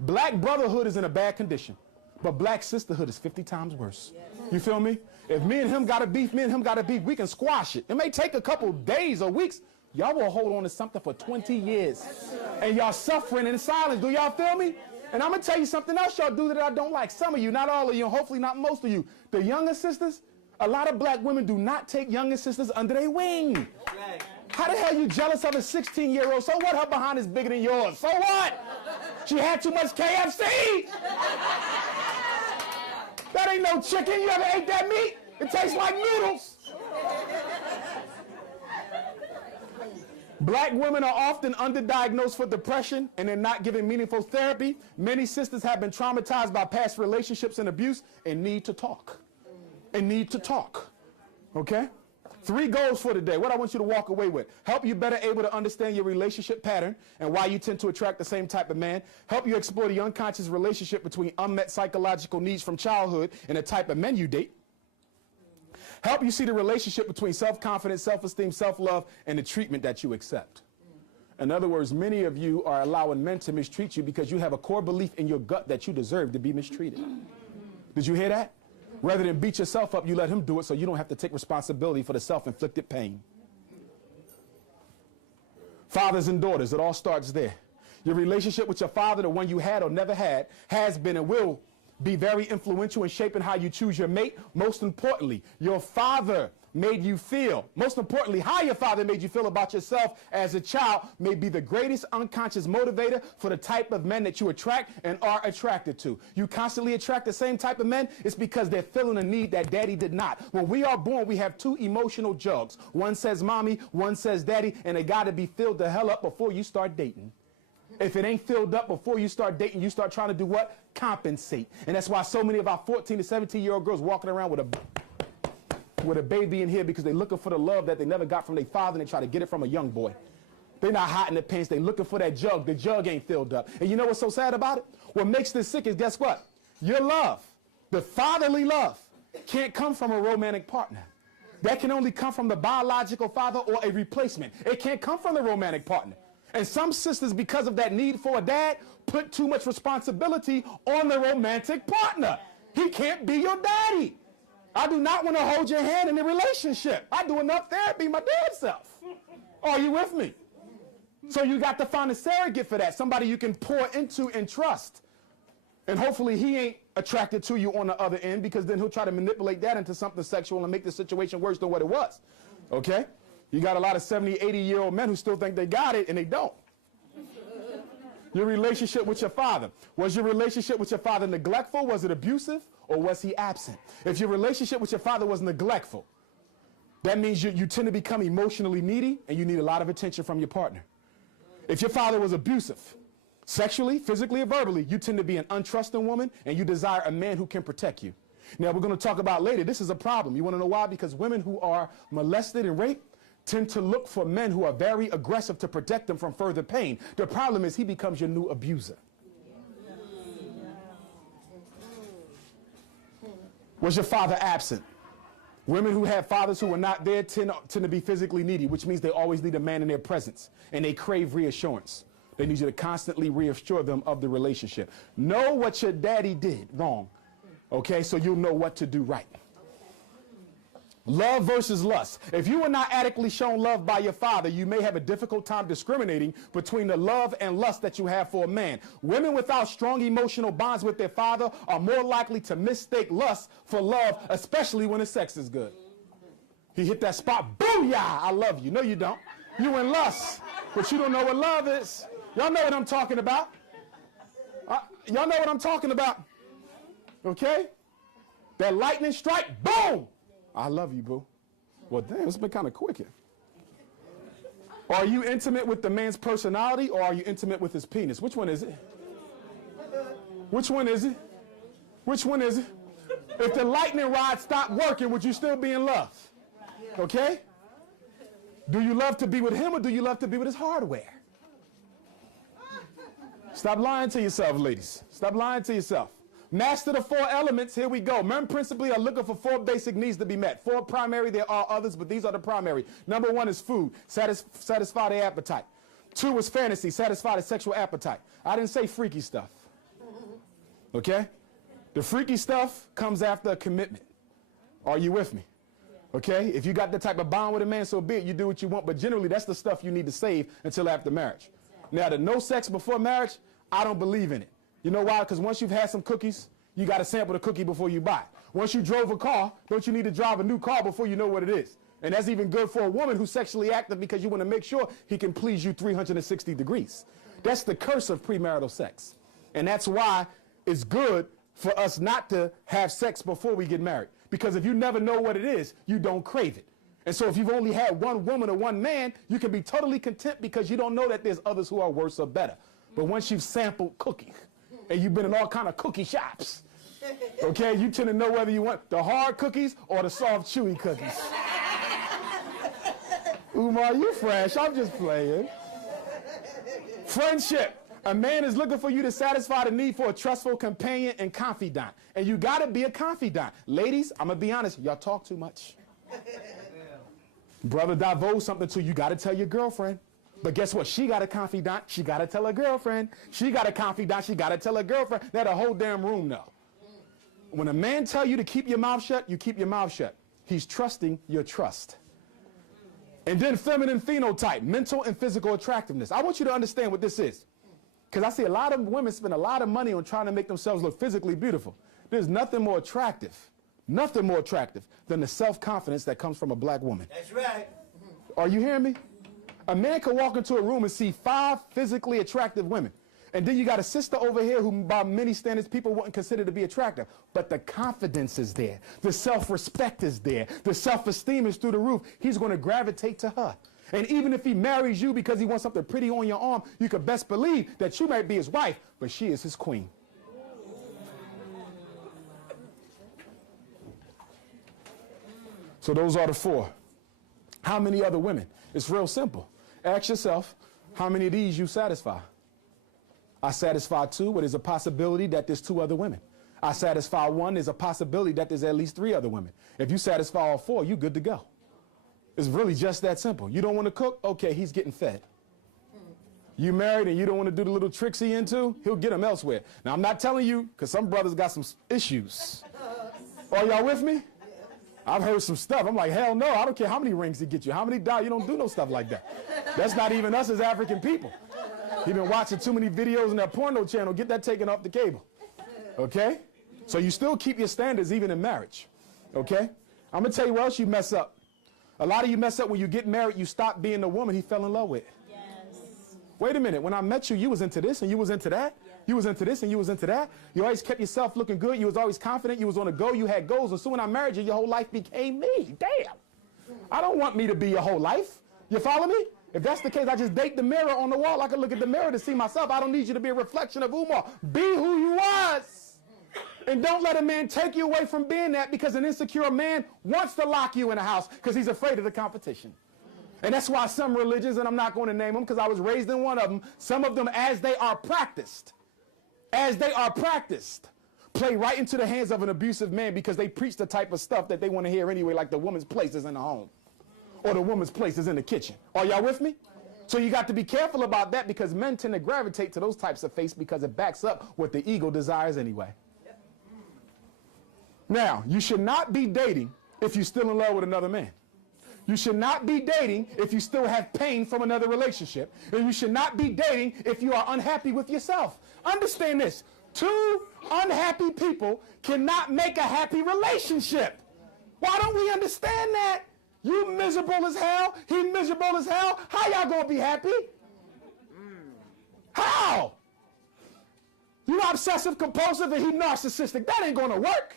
Black brotherhood is in a bad condition, but black sisterhood is 50 times worse. You feel me? If me and him got a beef, we can squash it. It may take a couple days or weeks. Y'all will hold on to something for 20 years. And y'all suffering in silence. Do y'all feel me? And I'm going to tell you something else y'all do that I don't like. Some of you, not all of you, and hopefully not most of you. The younger sisters, a lot of black women do not take younger sisters under their wing. How the hell are you jealous of a 16-year-old? So what? Her behind is bigger than yours. So what? She had too much KFC. That ain't no chicken. You ever ate that meat? It tastes like noodles. Black women are often underdiagnosed for depression and they're not given meaningful therapy. Many sisters have been traumatized by past relationships and abuse and need to talk. Okay? 3 goals for today. What I want you to walk away with. Help you better able to understand your relationship pattern and why you tend to attract the same type of man. Help you explore the unconscious relationship between unmet psychological needs from childhood and the type of men you date. Help you see the relationship between self-confidence, self-esteem, self-love, and the treatment that you accept. In other words, many of you are allowing men to mistreat you because you have a core belief in your gut that you deserve to be mistreated. Did you hear that? Rather than beat yourself up, you let him do it so you don't have to take responsibility for the self-inflicted pain. Fathers and daughters, it all starts there. Your relationship with your father, the one you had or never had, has been and will be very influential in shaping how you choose your mate. Most importantly, your father made you feel. Most importantly, how your father made you feel about yourself as a child may be the greatest unconscious motivator for the type of men that you attract and are attracted to. You constantly attract the same type of men, it's because they're feeling a need that daddy did not. When we are born, we have 2 emotional jugs. One says mommy, one says daddy, and they got to be filled the hell up before you start dating. If it ain't filled up before you start dating, you start trying to do what? Compensate. And that's why so many of our 14 to 17-year-old girls walking around with a baby in here because they're looking for the love that they never got from their father and they try to get it from a young boy. They're not hot in the pants. They're looking for that jug. The jug ain't filled up. And you know what's so sad about it? What makes this sick is, guess what? Your love, the fatherly love, can't come from a romantic partner. That can only come from the biological father or a replacement. It can't come from the romantic partner. And some sisters, because of that need for a dad, put too much responsibility on the romantic partner. He can't be your daddy. I do not want to hold your hand in a relationship. I do enough therapy my damn self. Are you with me? So you got to find a surrogate for that, somebody you can pour into and trust. And hopefully he ain't attracted to you on the other end, because then he'll try to manipulate that into something sexual and make the situation worse than what it was. Okay? You got a lot of 70, 80-year-old men who still think they got it, and they don't. Your relationship with your father. Was your relationship with your father neglectful? Was it abusive? Or was he absent? If your relationship with your father was neglectful, that means you tend to become emotionally needy, and you need a lot of attention from your partner. If your father was abusive, sexually, physically, or verbally, you tend to be an untrusting woman, and you desire a man who can protect you. Now, we're going to talk about later, this is a problem. You want to know why? Because women who are molested and raped tend to look for men who are very aggressive to protect them from further pain. The problem is he becomes your new abuser. Was your father absent? Women who have fathers who were not there tend to be physically needy, which means they always need a man in their presence, and they crave reassurance. They need you to constantly reassure them of the relationship. Know what your daddy did wrong, okay, so you'll know what to do right. Love versus lust. If you were not adequately shown love by your father, you may have a difficult time discriminating between the love and lust that you have for a man. Women without strong emotional bonds with their father are more likely to mistake lust for love, especially when the sex is good. He hit that spot, booyah, I love you. No, you don't. You in lust, but you don't know what love is. Y'all know what I'm talking about. Y'all know what I'm talking about. Okay? That lightning strike, boom! I love you, boo. Well, damn, it's been kind of quick here. Are you intimate with the man's personality, or are you intimate with his penis? Which one is it? Which one is it? Which one is it? If the lightning rod stopped working, would you still be in love? Okay? Do you love to be with him, or do you love to be with his hardware? Stop lying to yourself, ladies. Stop lying to yourself. Master the 4 elements. Here we go. Men principally are looking for 4 basic needs to be met. 4 primary. There are others, but these are the primary. Number 1 is food. Satisfy their appetite. 2 is fantasy. Satisfy the sexual appetite. I didn't say freaky stuff. Okay? The freaky stuff comes after a commitment. Are you with me? Okay? If you got the type of bond with a man, so be it. You do what you want. But generally, that's the stuff you need to save until after marriage. Now, the no sex before marriage, I don't believe in it. You know why? Because once you've had some cookies, you got to sample the cookie before you buy it. Once you drove a car, don't you need to drive a new car before you know what it is? And that's even good for a woman who's sexually active because you want to make sure he can please you 360 degrees. That's the curse of premarital sex. And that's why it's good for us not to have sex before we get married. Because if you never know what it is, you don't crave it. And so if you've only had one woman or one man, you can be totally content because you don't know that there's others who are worse or better. But once you've sampled cookies and you've been in all kind of cookie shops, okay, you tend to know whether you want the hard cookies or the soft, chewy cookies. Umar, you fresh. I'm just playing. Friendship. A man is looking for you to satisfy the need for a trustful companion and confidant. And you got to be a confidant. Ladies, I'm going to be honest. Y'all talk too much. Brother divulge something to you, got to tell your girlfriend. But guess what? She got a confidant. She got to tell her girlfriend. She got a confidant. She got to tell her girlfriend. Now the whole damn room know. When a man tell you to keep your mouth shut, you keep your mouth shut. He's trusting your trust. And then feminine phenotype, mental and physical attractiveness. I want you to understand what this is. Because I see a lot of women spend a lot of money on trying to make themselves look physically beautiful. There's nothing more attractive than the self-confidence that comes from a black woman. That's right. Are you hearing me? A man can walk into a room and see 5 physically attractive women. And then you got a sister over here who by many standards people wouldn't consider to be attractive. But the confidence is there. The self-respect is there. The self-esteem is through the roof. He's going to gravitate to her. And even if he marries you because he wants something pretty on your arm, you can best believe that you might be his wife, but she is his queen. So those are the 4. How many other women? It's real simple. Ask yourself, how many of these you satisfy? I satisfy 2, but there's a possibility that there's 2 other women. I satisfy 1, there's a possibility that there's at least 3 other women. If you satisfy all 4, you're good to go. It's really just that simple. You don't want to cook? Okay, he's getting fed. You married and you don't want to do the little tricks he into? He'll get them elsewhere. Now, I'm not telling you, because some brothers got some issues. Are y'all with me? I've heard some stuff. I'm like, hell no, I don't care how many rings he get you, how many die. You don't do no stuff like that. That's not even us as African people. You've been watching too many videos on that porno channel. Get that taken off the cable. Okay? So you still keep your standards even in marriage. Okay? I'm going to tell you what else you mess up. A lot of you mess up when you get married, you stop being the woman he fell in love with. Yes. Wait a minute. When I met you, you was into this and you was into that. Yes. You was into this and you was into that. You always kept yourself looking good. You was always confident. You was on the go. You had goals. And so when I married you, your whole life became me. Damn. I don't want me to be your whole life. You follow me? If that's the case, I just date the mirror on the wall. I can look at the mirror to see myself. I don't need you to be a reflection of Umar. Be who you was. And don't let a man take you away from being that, because an insecure man wants to lock you in a house because he's afraid of the competition. And that's why some religions, and I'm not going to name them because I was raised in one of them, some of them as they are practiced, play right into the hands of an abusive man because they preach the type of stuff that they want to hear anyway, like the woman's place is in the home or the woman's place is in the kitchen. Are y'all with me? So you got to be careful about that, because men tend to gravitate to those types of faith because it backs up what the ego desires anyway. Now, you should not be dating if you're still in love with another man. You should not be dating if you still have pain from another relationship. And you should not be dating if you are unhappy with yourself. Understand this. 2 unhappy people cannot make a happy relationship. Why don't we understand that? You miserable as hell. He miserable as hell. How y'all gonna be happy? How? You obsessive compulsive and he narcissistic. That ain't gonna work.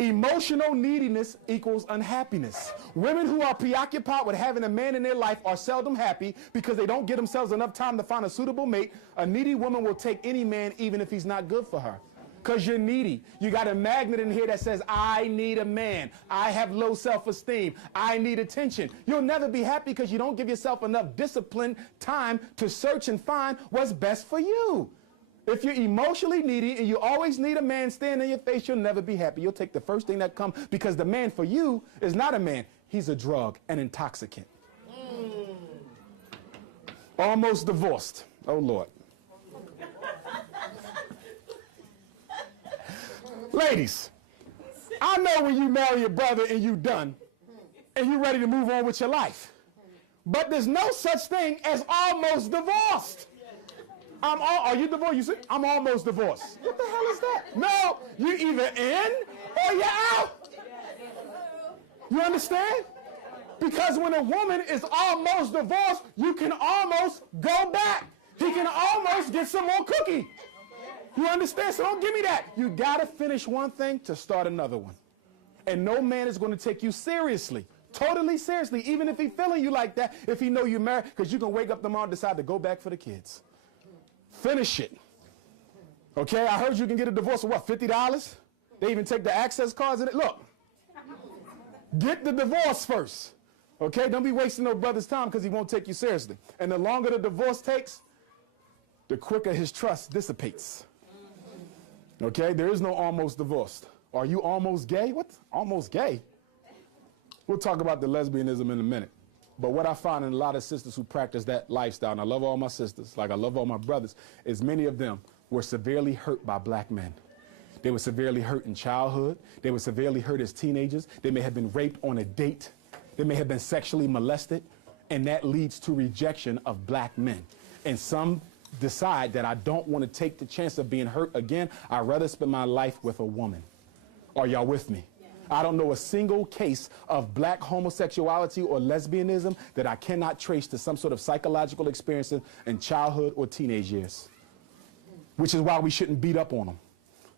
Emotional neediness equals unhappiness. Women who are preoccupied with having a man in their life are seldom happy because they don't give themselves enough time to find a suitable mate. A needy woman will take any man even if he's not good for her. Because you're needy. You got a magnet in here that says, I need a man. I have low self-esteem. I need attention. You'll never be happy because you don't give yourself enough discipline, time to search and find what's best for you. If you're emotionally needy and you always need a man staring in your face, you'll never be happy. You'll take the first thing that comes, because the man for you is not a man. He's a drug, an intoxicant. Almost divorced. Oh, Lord. Ladies, I know when you marry your brother and you done, and you're ready to move on with your life. But there's no such thing as almost divorced. Are you divorced? You say, I'm almost divorced. What the hell is that? No, you're either in or you're out. You understand? Because when a woman is almost divorced, you can almost go back. He can almost get some more cookie. You understand? So don't give me that. You got to finish one thing to start another one. And no man is going to take you seriously. Totally seriously, even if he feeling you like that, if he know you married, because you can wake up tomorrow and decide to go back for the kids. Finish it. Okay, I heard you can get a divorce for what, $50? They even take the access cards in it. Look, get the divorce first. Okay, don't be wasting no brother's time because he won't take you seriously. And the longer the divorce takes, the quicker his trust dissipates. Okay, there is no almost divorced. Are you almost gay? What? Almost gay? We'll talk about the lesbianism in a minute. But what I find in a lot of sisters who practice that lifestyle, and I love all my sisters, like I love all my brothers, is many of them were severely hurt by black men. They were severely hurt in childhood. They were severely hurt as teenagers. They may have been raped on a date. They may have been sexually molested. And that leads to rejection of black men. And some decide that I don't want to take the chance of being hurt again. I'd rather spend my life with a woman. Are y'all with me? I don't know a single case of black homosexuality or lesbianism that I cannot trace to some sort of psychological experience in childhood or teenage years, which is why we shouldn't beat up on them.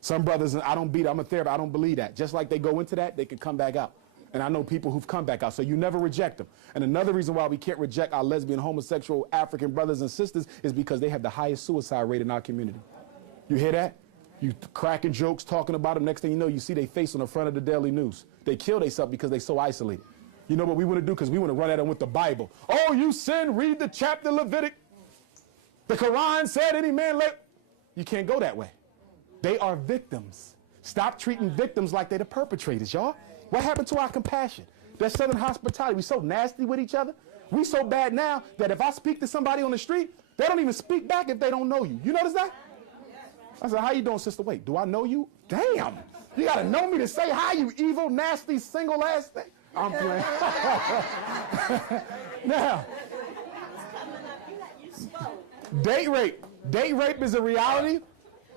Some brothers, and I don't beat, I'm a therapist, I don't believe that. Just like they go into that, they can come back out. And I know people who've come back out, so you never reject them. And another reason why we can't reject our lesbian, homosexual, African brothers and sisters is because they have the highest suicide rate in our community. You hear that? You cracking jokes, talking about them. Next thing you know, you see their face on the front of the Daily News. They kill themselves because they're so isolated. You know what we want to do? Because we want to run at them with the Bible. Oh, you sin, read the chapter Levitic. The Quran said any man You can't go that way. They are victims. Stop treating victims like they're the perpetrators, y'all. What happened to our compassion? That Southern hospitality. We so nasty with each other. We so bad now that if I speak to somebody on the street, they don't even speak back if they don't know you. You notice that? I said, how you doing, sister? Wait, do I know you? Damn. You got to know me to say hi, you evil, nasty, single ass thing. I'm playing. Now, date rape. Date rape is a reality.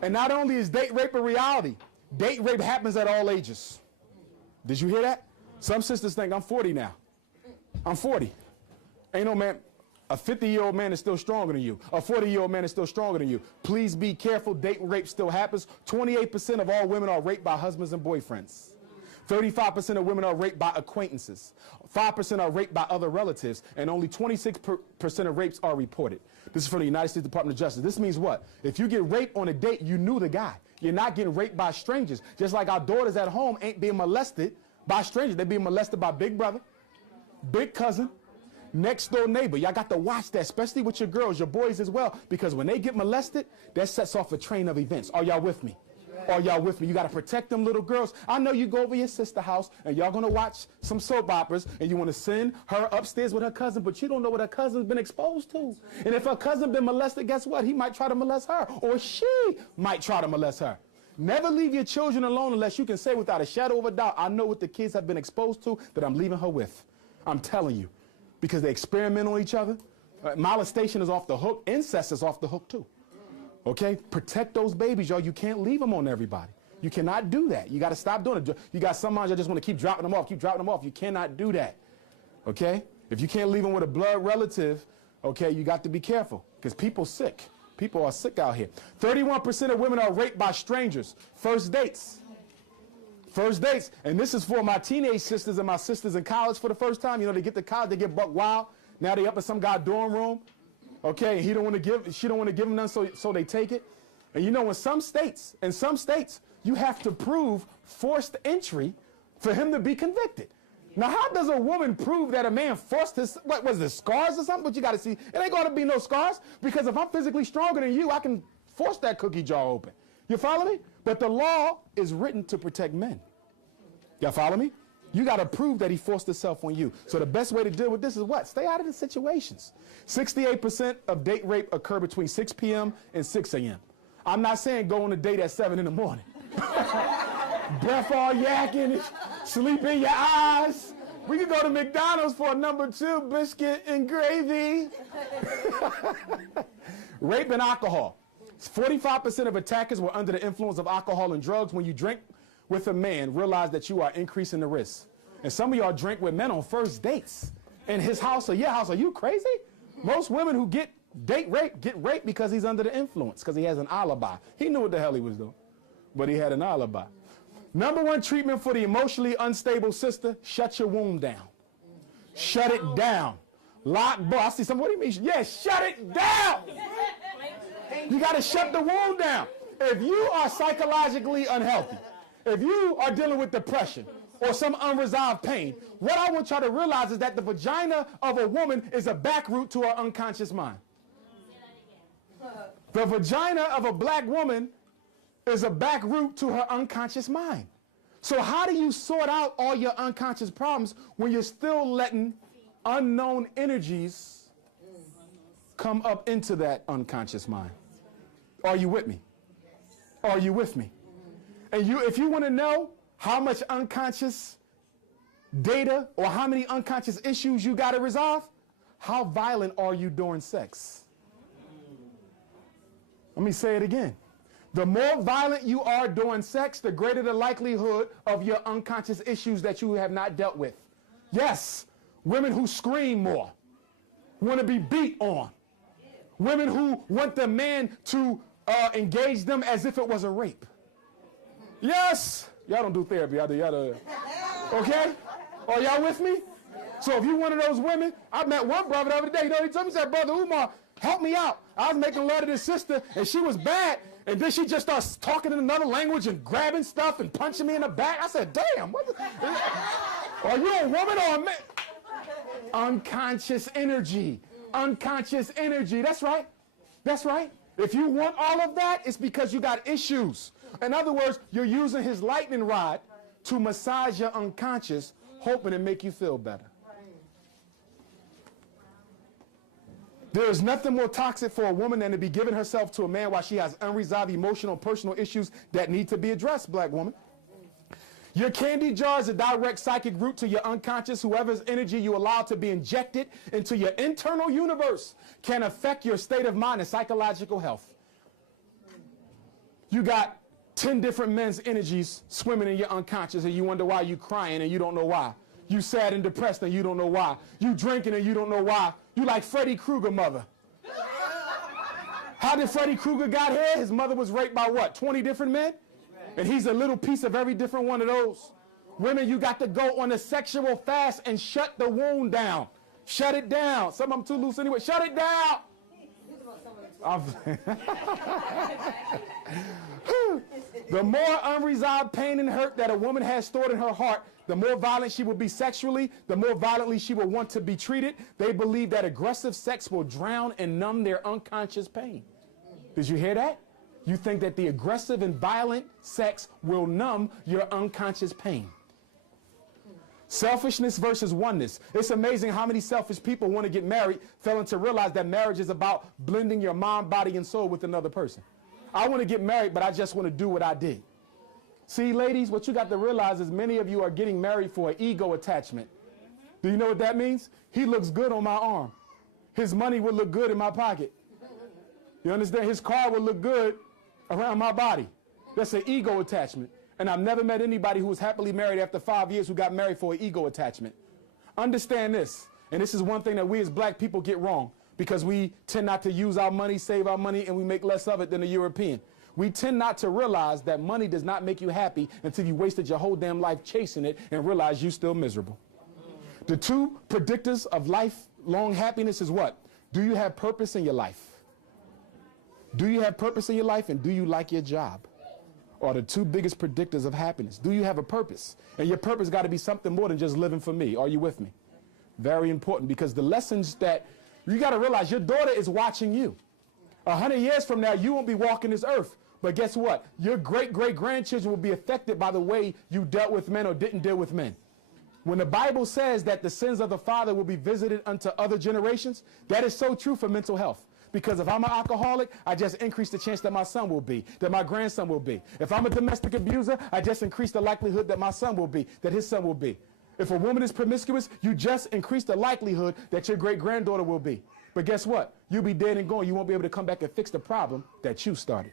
And not only is date rape a reality, date rape happens at all ages. Did you hear that? Some sisters think I'm 40 now. I'm 40. Ain't no man. A 50-year-old man is still stronger than you. A 40-year-old man is still stronger than you. Please be careful. Date rape still happens. 28% of all women are raped by husbands and boyfriends. 35% of women are raped by acquaintances. 5% are raped by other relatives. And only 26% of rapes are reported. This is from the United States Department of Justice. This means what? If you get raped on a date, you knew the guy. You're not getting raped by strangers. Just like our daughters at home ain't being molested by strangers. They're being molested by big brother, big cousin, next door neighbor. Y'all got to watch that, especially with your girls, your boys as well, because when they get molested, that sets off a train of events. Are y'all with me? Are y'all with me? You got to protect them little girls. I know you go over your sister's house and y'all going to watch some soap operas and you want to send her upstairs with her cousin, but you don't know what her cousin's been exposed to. And if her cousin been molested, guess what? He might try to molest her, or she might try to molest her. Never leave your children alone unless you can say without a shadow of a doubt, I know what the kids have been exposed to that I'm leaving her with. I'm telling you. Because they experiment on each other. Molestation is off the hook. Incest is off the hook too. Okay? Protect those babies, y'all. You can't leave them on everybody. You cannot do that. You got to stop doing it. You got some moms that just want to keep dropping them off, keep dropping them off. You cannot do that. Okay? If you can't leave them with a blood relative, okay, you got to be careful. Because people sick. People are sick out here. 31% of women are raped by strangers. First dates. First dates, and this is for my teenage sisters and my sisters in college for the first time. You know, they get to college, they get buck wild. Now they up in some guy's dorm room. Okay, and she don't want to give them none, so they take it. And you know, in some states, you have to prove forced entry for him to be convicted. Now, how does a woman prove that a man forced his, what was it, scars or something? But you got to see, it ain't going to be no scars, because if I'm physically stronger than you, I can force that cookie jar open. You follow me? But the law is written to protect men. Y'all follow me? You got to prove that he forced himself on you. So the best way to deal with this is what? Stay out of the situations. 68% of date rape occur between 6 p.m. and 6 a.m. I'm not saying go on a date at 7 in the morning. breath all yakking, sleep in your eyes. We could go to McDonald's for a #2 biscuit and gravy. Rape and alcohol. 45% of attackers were under the influence of alcohol and drugs. When you drink with a man, realize that you are increasing the risk. And some of y'all drink with men on first dates in his house or your house. Are you crazy? Most women who get raped because he's under the influence, because he has an alibi. He knew what the hell he was doing, but he had an alibi. #1 treatment for the emotionally unstable sister: shut your womb down. Shut it down. I see some. What do you mean? Yeah, shut it down. You got to shut the womb down. If you are psychologically unhealthy, if you are dealing with depression or some unresolved pain, what I want y'all to realize is that the vagina of a woman is a back route to her unconscious mind. The vagina of a black woman is a back route to her unconscious mind. So how do you sort out all your unconscious problems when you're still letting unknown energies come up into that unconscious mind? Are you with me? Are you with me? And if you want to know how much unconscious data or how many unconscious issues you got to resolve, how violent are you during sex? Let me say it again. The more violent you are during sex, the greater the likelihood of your unconscious issues that you have not dealt with. Yes, women who scream more, want to be beat on. Women who want the man to engage them as if it was a rape. Yes. Y'all don't do therapy. Y'all do. Okay? Are y'all with me? So if you're one of those women, I met one brother the other day. You know, he told me, he said, "Brother Umar, help me out. I was making love to this sister, and she was bad. And then she just starts talking in another language and grabbing stuff and punching me in the back." I said, "Damn, are you a woman or a man?" Unconscious energy. Unconscious energy. That's right. That's right. If you want all of that, it's because you got issues. In other words, you're using his lightning rod to massage your unconscious, hoping to make you feel better. There is nothing more toxic for a woman than to be giving herself to a man while she has unresolved emotional and personal issues that need to be addressed, black woman. Your candy jar is a direct psychic route to your unconscious. Whoever's energy you allow to be injected into your internal universe can affect your state of mind and psychological health. You got 10 different men's energies swimming in your unconscious, and you wonder why you crying and you don't know why. You sad and depressed and you don't know why. You drinking and you don't know why. You like Freddy Krueger mother. How did Freddy Krueger got here? His mother was raped by what, 20 different men? And he's a little piece of every different one of those. Women, you got to go on a sexual fast and shut the wound down. Shut it down. Some of them too loose anyway. Shut it down. The more unresolved pain and hurt that a woman has stored in her heart, the more violent she will be sexually, the more violently she will want to be treated. They believe that aggressive sex will drown and numb their unconscious pain. Did you hear that? You think that the aggressive and violent sex will numb your unconscious pain. Selfishness versus oneness. It's amazing how many selfish people want to get married, failing to realize that marriage is about blending your mind, body, and soul with another person. I want to get married, but I just want to do what I did. See, ladies, what you got to realize is many of you are getting married for an ego attachment. Do you know what that means? He looks good on my arm. His money will look good in my pocket. You understand? His car will look good around my body. That's an ego attachment. And I've never met anybody who was happily married after 5 years who got married for an ego attachment. Understand this, and this is one thing that we as black people get wrong, because we tend not to use our money, save our money, and we make less of it than a European. We tend not to realize that money does not make you happy until you wasted your whole damn life chasing it and realize you're still miserable. The two predictors of lifelong happiness is what? Do you have purpose in your life? Do you have purpose in your life, and do you like your job? Are the two biggest predictors of happiness. Do you have a purpose? And your purpose got to be something more than just living for me. Are you with me? Very important, because the lessons that you got to realize, your daughter is watching you. 100 years from now, you won't be walking this earth. But guess what? Your great-great-grandchildren will be affected by the way you dealt with men or didn't deal with men. When the Bible says that the sins of the father will be visited unto other generations, that is so true for mental health. Because if I'm an alcoholic, I just increase the chance that my son will be, that my grandson will be. If I'm a domestic abuser, I just increase the likelihood that my son will be, that his son will be. If a woman is promiscuous, you just increase the likelihood that your great-granddaughter will be. But guess what? You'll be dead and gone. You won't be able to come back and fix the problem that you started.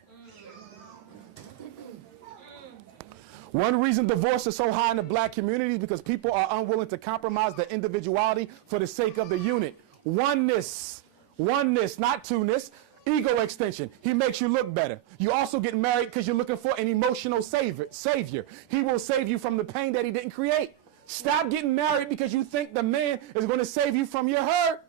One reason divorce is so high in the black community is because people are unwilling to compromise their individuality for the sake of the unit. Oneness, not two-ness. Ego extension. He makes you look better. You also get married because you're looking for an emotional savior. He will save you from the pain that he didn't create. Stop getting married because you think the man is going to save you from your hurt.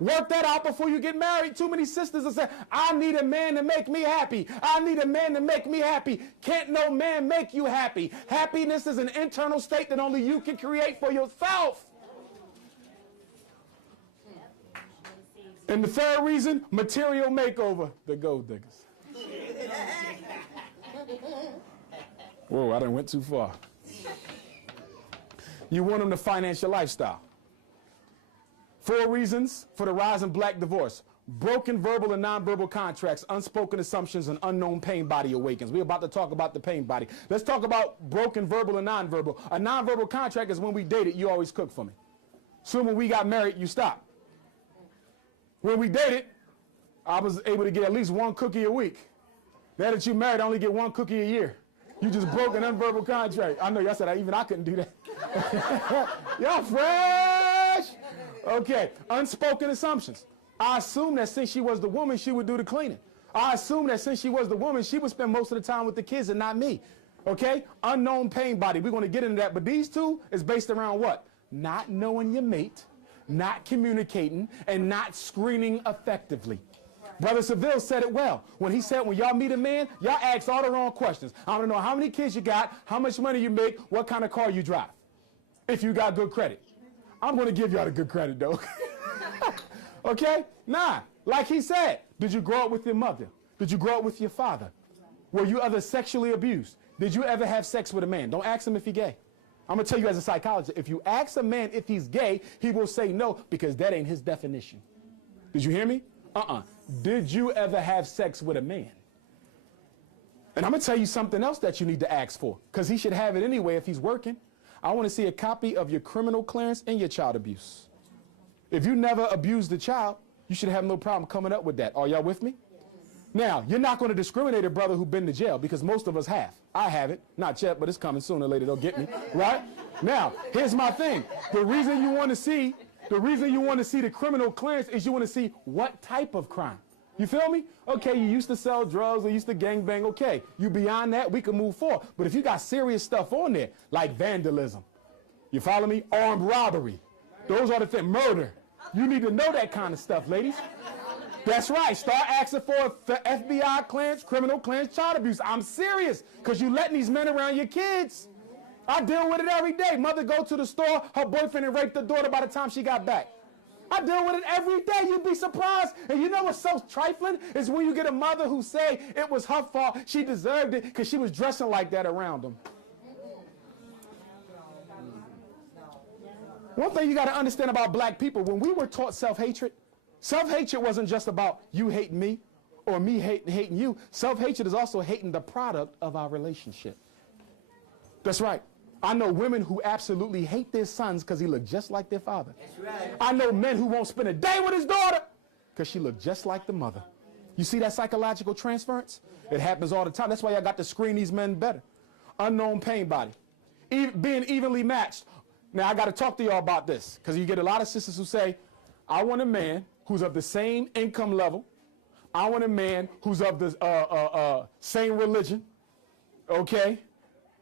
Work that out before you get married. Too many sisters will say, I need a man to make me happy. I need a man to make me happy. Can't no man make you happy. Happiness is an internal state that only you can create for yourself. And the third reason, material makeover, the gold diggers. Whoa, I done went too far. You want them to finance your lifestyle. 4 reasons for the rise in black divorce. Broken verbal and nonverbal contracts, unspoken assumptions, and unknown pain body awakens. We're about to talk about the pain body. Let's talk about broken verbal and nonverbal. A nonverbal contract is when we dated, you always cook for me. Soon when we got married, you stopped. When we dated, I was able to get at least 1 cookie a week. Now that you married, I only get 1 cookie a year. You just broke an unverbal contract. I know y'all said I couldn't do that. Y'all fresh. Okay, unspoken assumptions. I assume that since she was the woman, she would do the cleaning. I assume that since she was the woman, she would spend most of the time with the kids and not me. Okay, unknown pain body. We're going to get into that. But these two is based around what? Not knowing your mate, not communicating, and not screening effectively. Brother Seville said it well. When he said, when y'all meet a man, y'all ask all the wrong questions. I want to know how many kids you got, how much money you make, what kind of car you drive, if you got good credit. I'm going to give y'all the good credit, though. Okay? Nah. Like he said, did you grow up with your mother? Did you grow up with your father? Were you ever sexually abused? Did you ever have sex with a man? Don't ask him if he's gay. I'm going to tell you as a psychologist, if you ask a man if he's gay, he will say no because that ain't his definition. Did you hear me? Did you ever have sex with a man? And I'm going to tell you something else that you need to ask for, because he should have it anyway if he's working. I want to see a copy of your criminal clearance and your child abuse. If you never abused a child, you should have no problem coming up with that. Are y'all with me? Now, you're not going to discriminate a brother who's been to jail, because most of us have. I haven't. Not yet, but it's coming sooner or later. They'll get me. Right? Now, here's my thing. The reason you want to see the criminal clearance is you want to see what type of crime. You feel me? Okay, you used to sell drugs or used to gangbang. Okay, you beyond that, we can move forward. But if you got serious stuff on there, like vandalism, you follow me? Armed robbery. Those are the things. Murder. You need to know that kind of stuff, ladies. That's right. Start asking for FBI clearance, criminal clearance, child abuse. I'm serious, because you letting these men around your kids. I deal with it every day. Mother go to the store, her boyfriend and raped the daughter by the time she got back. I deal with it every day. You'd be surprised. And you know what's so trifling is when you get a mother who say it was her fault, she deserved it because she was dressing like that around them. One thing you got to understand about black people, when we were taught self-hatred wasn't just about you hating me or me hating you. Self-hatred is also hating the product of our relationship. That's right. I know women who absolutely hate their sons because he looked just like their father. That's right. I know men who won't spend a day with his daughter because she looked just like the mother. You see that psychological transference? It happens all the time. That's why I got to screen these men better. Unknown pain body. Being evenly matched. Now, I got to talk to y'all about this, because you get a lot of sisters who say, I want a man who's of the same income level. I want a man who's of the same religion. Okay?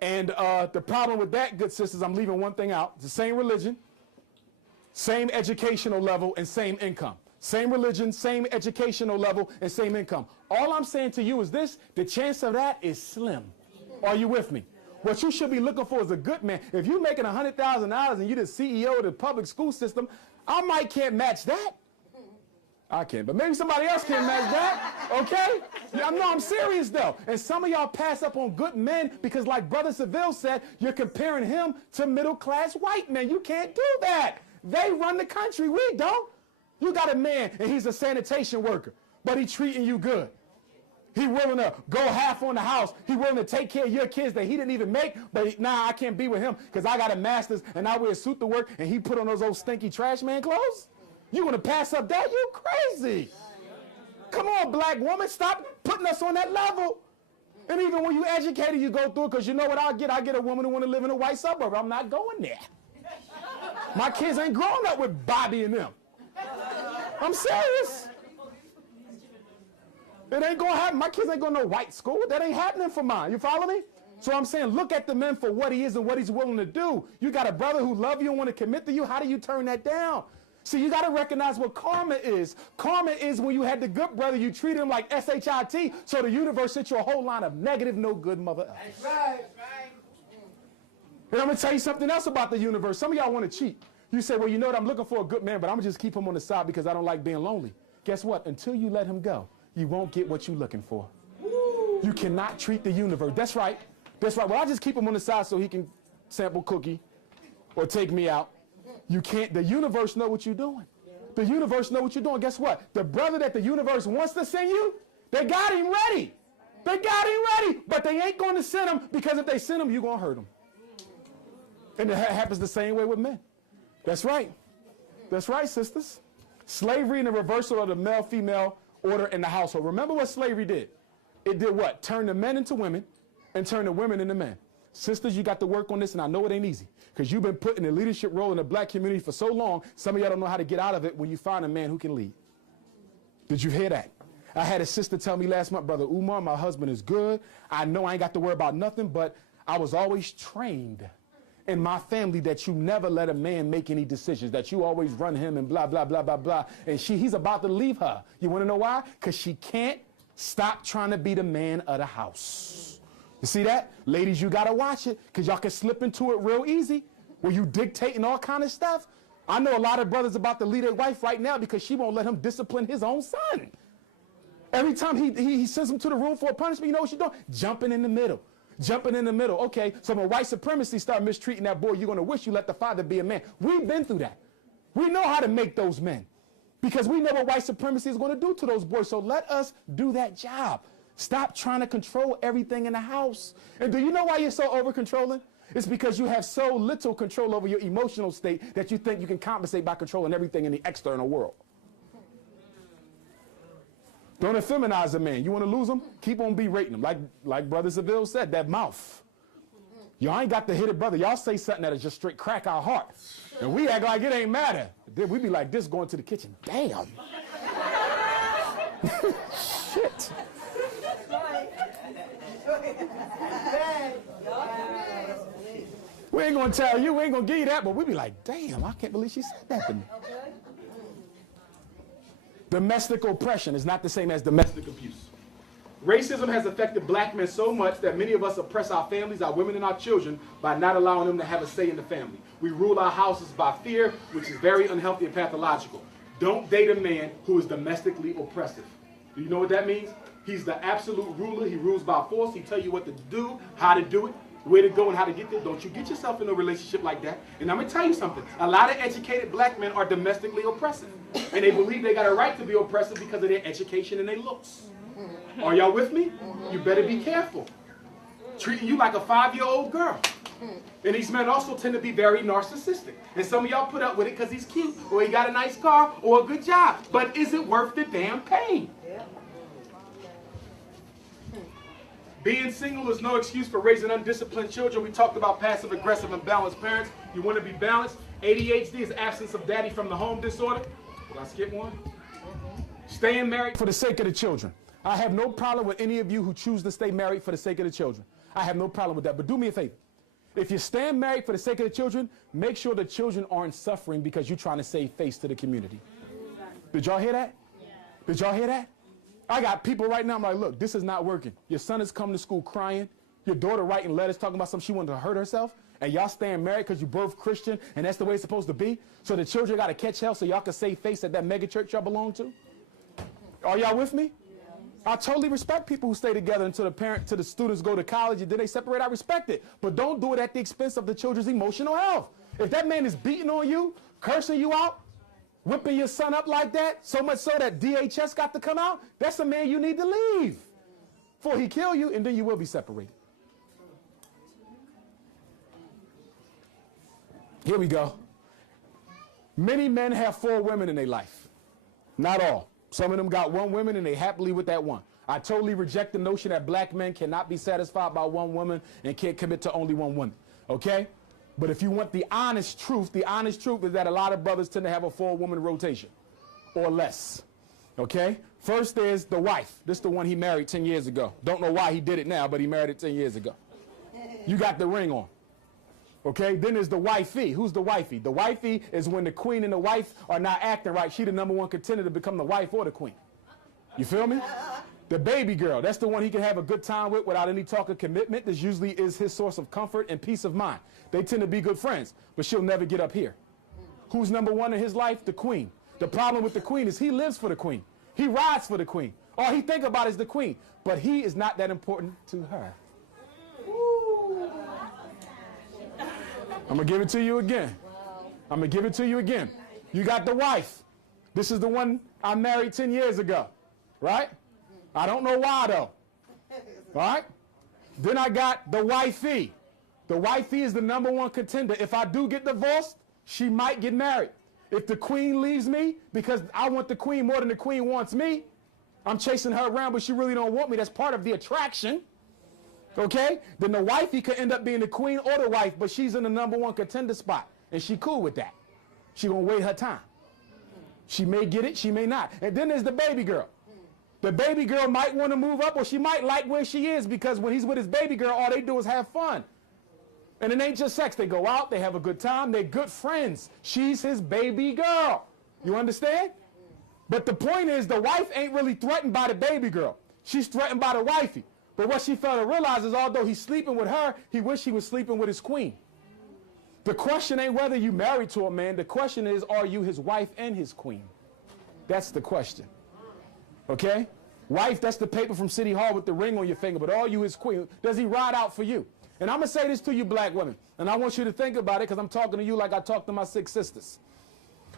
And the problem with that, good sisters, I'm leaving one thing out. It's the same religion, same educational level, and same income. Same religion, same educational level, and same income. All I'm saying to you is this: the chance of that is slim. Are you with me? What you should be looking for is a good man. If you're making $100,000 and you're the CEO of the public school system, I might can't match that. I can't, but maybe somebody else can match that, okay? Yeah, no, I'm serious, though. And some of y'all pass up on good men because, like Brother Seville said, you're comparing him to middle-class white men. You can't do that. They run the country. We don't. You got a man, and he's a sanitation worker. but he treating you good. He willing to go half on the house. He willing to take care of your kids that he didn't even make, but I can't be with him because I got a master's and I wear a suit to work and he put on those old stinky trash man clothes? You want to pass up that? You crazy. Come on, black woman, stop putting us on that level. And even when you educated, you go through it because you know what I'll get? I get a woman who want to live in a white suburb. I'm not going there. My kids ain't growing up with Bobby and them. I'm serious. It ain't going to happen. My kids ain't going to no white school. That ain't happening for mine. You follow me? So I'm saying look at the man for what he is and what he's willing to do. You got a brother who love you and want to commit to you. How do you turn that down? See, you got to recognize what karma is. Karma is when you had the good brother, you treat him like SHIT, so the universe sent you a whole line of negative, no good mother. That's right. And I'm going to tell you something else about the universe. Some of y'all want to cheat. You say, well, you know what? I'm looking for a good man, but I'm going to just keep him on the side because I don't like being lonely. Guess what? Until you let him go, you won't get what you're looking for. Woo. You cannot treat the universe. That's right. That's right. Well, I'll just keep him on the side so he can sample cookie or take me out. You can't. The universe know what you're doing. The universe know what you're doing. Guess what? The brother that the universe wants to send you, they got him ready. They got him ready. But they ain't going to send him because if they send him, you're going to hurt him. And it happens the same way with men. That's right. That's right, sisters. Slavery and the reversal of the male-female order in the household. Remember what slavery did? It did what? Turn the men into women and turn the women into men. Sisters, you got to work on this, and I know it ain't easy because you've been put in a leadership role in the black community for so long, some of y'all don't know how to get out of it when you find a man who can lead. Did you hear that? I had a sister tell me last month, Brother Umar, my husband is good. I know I ain't got to worry about nothing, but I was always trained in my family that you never let a man make any decisions, that you always run him and blah, blah, blah, blah, blah. And he's about to leave her. You want to know why? Because she can't stop trying to be the man of the house. You see that? Ladies, you got to watch it because y'all can slip into it real easy where you dictating all kind of stuff. I know a lot of brothers about to leave their wife right now because she won't let him discipline his own son. Every time he sends him to the room for a punishment, you know what she's doing? Jumping in the middle. Jumping in the middle. Okay, so when white supremacy start mistreating that boy, you're going to wish you let the father be a man. We've been through that. We know how to make those men because we know what white supremacy is going to do to those boys. So let us do that job. Stop trying to control everything in the house. And do you know why you're so over-controlling? It's because you have so little control over your emotional state that you think you can compensate by controlling everything in the external world. Don't effeminize a man. You want to lose him? Keep on berating him. Like Brother Seville said, that mouth. Y'all ain't got to hit it, brother. Y'all say something that'll just straight crack our heart. And we act like it ain't matter. Then we be like this going to the kitchen. Damn. Shit. We ain't going to tell you. We ain't going to give you that. But we be like, damn, I can't believe she said that to me. Domestic oppression is not the same as domestic abuse. Racism has affected black men so much that many of us oppress our families, our women, and our children by not allowing them to have a say in the family. We rule our houses by fear, which is very unhealthy and pathological. Don't date a man who is domestically oppressive. Do you know what that means? He's the absolute ruler. He rules by force. He tells you what to do, how to do it, where to go, and how to get there. Don't you get yourself in a relationship like that. And I'm going to tell you something. A lot of educated black men are domestically oppressive. And they believe they got a right to be oppressive because of their education and their looks. Are y'all with me? You better be careful. Treating you like a 5-year-old girl. And these men also tend to be very narcissistic. And some of y'all put up with it because he's cute, or he got a nice car, or a good job. But is it worth the damn pain? Being single is no excuse for raising undisciplined children. We talked about passive, aggressive, and balanced parents. You want to be balanced. ADHD is absence of daddy from the home disorder. Did I skip one? Staying married for the sake of the children. I have no problem with any of you who choose to stay married for the sake of the children. I have no problem with that. But do me a favor. If you're staying married for the sake of the children, make sure the children aren't suffering because you're trying to save face to the community. Did y'all hear that? Yeah. Did y'all hear that? I got people right now, I'm like, look, this is not working. Your son is coming to school crying. Your daughter writing letters talking about something she wanted to hurt herself. And y'all staying married because you both Christian and that's the way it's supposed to be. So the children got to catch hell so y'all can save face at that mega church y'all belong to. Are y'all with me? I totally respect people who stay together until the students go to college and then they separate. I respect it. But don't do it at the expense of the children's emotional health. If that man is beating on you, cursing you out, whipping your son up like that, so much so that DHS got to come out, that's a man you need to leave before he kill you, and then you will be separated. Here we go. Many men have 4 women in their life. Not all. Some of them got 1 woman and they happily with that one. I totally reject the notion that black men cannot be satisfied by 1 woman and can't commit to only 1 woman. Okay? But if you want the honest truth is that a lot of brothers tend to have a 4-woman rotation or less. Okay? First there's the wife. This is the one he married 10 years ago. Don't know why he did it now, but he married it 10 years ago. You got the ring on. Okay? Then there's the wifey. Who's the wifey? The wifey is when the queen and the wife are not acting right. She the #1 contender to become the wife or the queen. You feel me? The baby girl, that's the one he can have a good time with without any talk of commitment. This usually is his source of comfort and peace of mind. They tend to be good friends, but she'll never get up here. Who's #1 in his life? The queen. The problem with the queen is he lives for the queen. He rides for the queen. All he think about is the queen, but he is not that important to her. I'm going to give it to you again. I'm going to give it to you again. You got the wife. This is the one I married 10 years ago, right? I don't know why, though. All right? Then I got the wifey. The wifey is the #1 contender. If I do get divorced, she might get married. If the queen leaves me because I want the queen more than the queen wants me, I'm chasing her around, but she really don't want me. That's part of the attraction. Okay? Then the wifey could end up being the queen or the wife, but she's in the #1 contender spot, and she cool with that. She gonna wait her time. She may get it, she may not. And then there's the baby girl. The baby girl might want to move up, or she might like where she is, because when he's with his baby girl, all they do is have fun. And it ain't just sex. They go out, they have a good time, they're good friends. She's his baby girl. You understand? But the point is, the wife ain't really threatened by the baby girl. She's threatened by the wifey. But what she failed to realize is, although he's sleeping with her, he wished he was sleeping with his queen. The question ain't whether you married to a man. The question is, are you his wife and his queen? That's the question. Okay? Wife, that's the paper from City Hall with the ring on your finger, but are you his queen? Does he ride out for you? And I'm going to say this to you black women, and I want you to think about it, because I'm talking to you like I talk to my 6 sisters.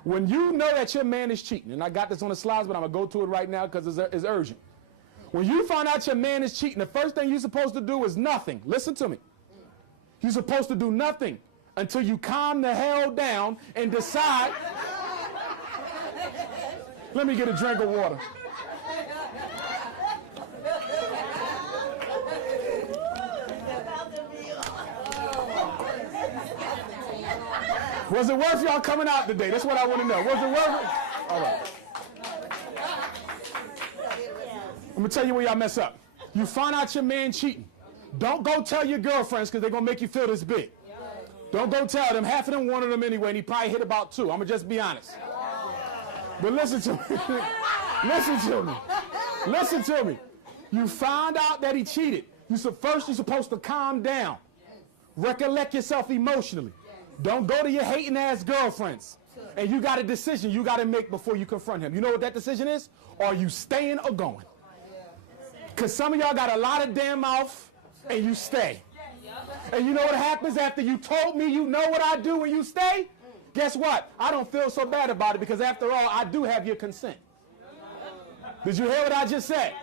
When you know that your man is cheating, and I got this on the slides, but I'm going to go to it right now because it's urgent. When you find out your man is cheating, the first thing you're supposed to do is nothing. Listen to me. You're supposed to do nothing until you calm the hell down and decide. Let me get a drink of water. Was it worth y'all coming out today? That's what I want to know. Was it worth it? All right. I'm going to tell you where y'all mess up. You find out your man cheating. Don't go tell your girlfriends, because they're going to make you feel this big. Don't go tell them. Half of them wanted them anyway, and he probably hit about 2. I'm going to just be honest. But listen to me. Listen to me. Listen to me. You found out that he cheated. First, you're supposed to calm down. Recollect yourself emotionally. Don't go to your hating-ass girlfriends. And you got a decision you got to make before you confront him. You know what that decision is? Are you staying or going? Because some of y'all got a lot of damn mouth, and you stay. And you know what happens after you told me you know what I do when you stay? Guess what? I don't feel so bad about it, because after all, I do have your consent. Did you hear what I just said?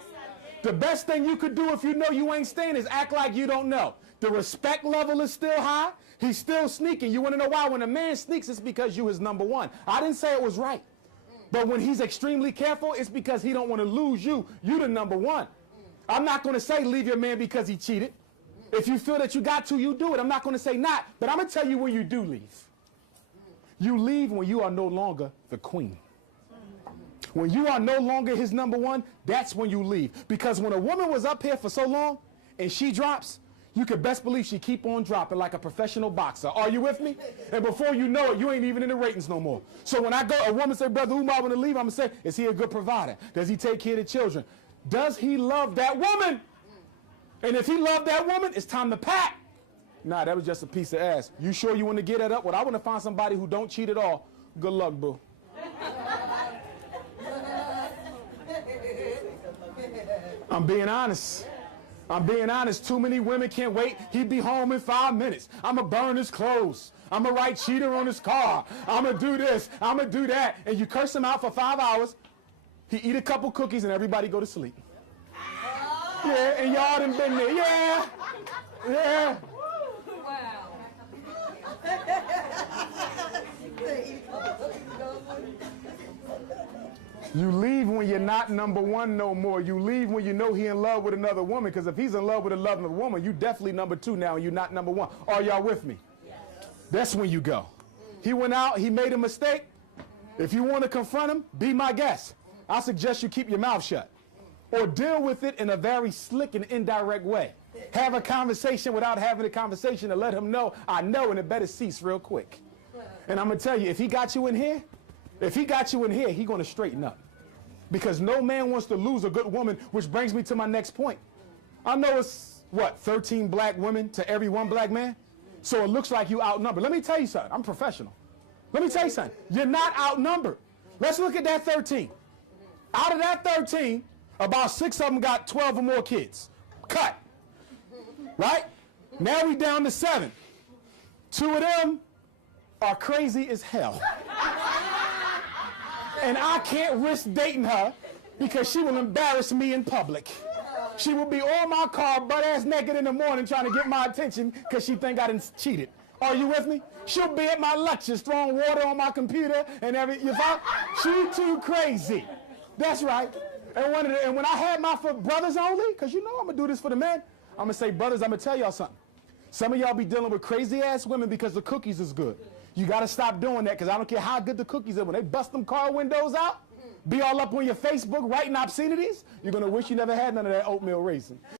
The best thing you could do if you know you ain't staying is act like you don't know. The respect level is still high. He's still sneaking. You want to know why? When a man sneaks, it's because you his #1. I didn't say it was right. But when he's extremely careful, it's because he don't want to lose you. You the #1. I'm not going to say leave your man because he cheated. If you feel that you got to, you do it. I'm not going to say not. But I'm going to tell you when you do leave. You leave when you are no longer the queen. When you are no longer his #1, that's when you leave. Because when a woman was up here for so long and she drops, you could best believe she keep on dropping like a professional boxer. Are you with me? And before you know it, you ain't even in the ratings no more. So when I go, a woman say, Brother Umar, want to leave, I'm going to say, is he a good provider? Does he take care of the children? Does he love that woman? And if he loved that woman, it's time to pack. Nah, that was just a piece of ass. You sure you want to get that up? Well, I want to find somebody who don't cheat at all. Good luck, boo. I'm being honest. I'm being honest, too many women can't wait. He'd be home in 5 minutes. I'm going to burn his clothes. I'm going to write cheater on his car. I'm going to do this. I'm going to do that. And you curse him out for 5 hours. He eat a couple cookies and everybody go to sleep. Yeah, and y'all done been there. Yeah. Yeah. You leave when you're not number one no more. You leave when you know he in love with another woman, because if he's in love with another woman, you definitely number two now and you're not number one. Are y'all with me? Yes. That's when you go. He went out, he made a mistake. If you want to confront him, be my guest. I suggest you keep your mouth shut or deal with it in a very slick and indirect way. Have a conversation without having a conversation and let him know, I know, and it better cease real quick. And I'm going to tell you, if he got you in here, he's going to straighten up. Because no man wants to lose a good woman, which brings me to my next point. I know it's, 13 black women to every one black man? So it looks like you outnumbered. Let me tell you something. I'm professional. Let me tell you something. You're not outnumbered. Let's look at that 13. Out of that 13, about 6 of them got 12 or more kids. Cut. Right? Now we down to 7. 2 of them are crazy as hell. And I can't risk dating her because she will embarrass me in public. She will be on my car butt-ass naked in the morning trying to get my attention because she think I done cheated. Are you with me? She'll be at my lectures throwing water on my computer and everything. She too crazy. That's right. And when I had my for brothers only, because you know I'm going to do this for the men, I'm going to say, brothers, I'm going to tell y'all something. Some of y'all be dealing with crazy-ass women because the cookies is good. You got to stop doing that, because I don't care how good the cookies are. When they bust them car windows out, be all up on your Facebook writing obscenities, you're going to wish you never had none of that oatmeal raisin.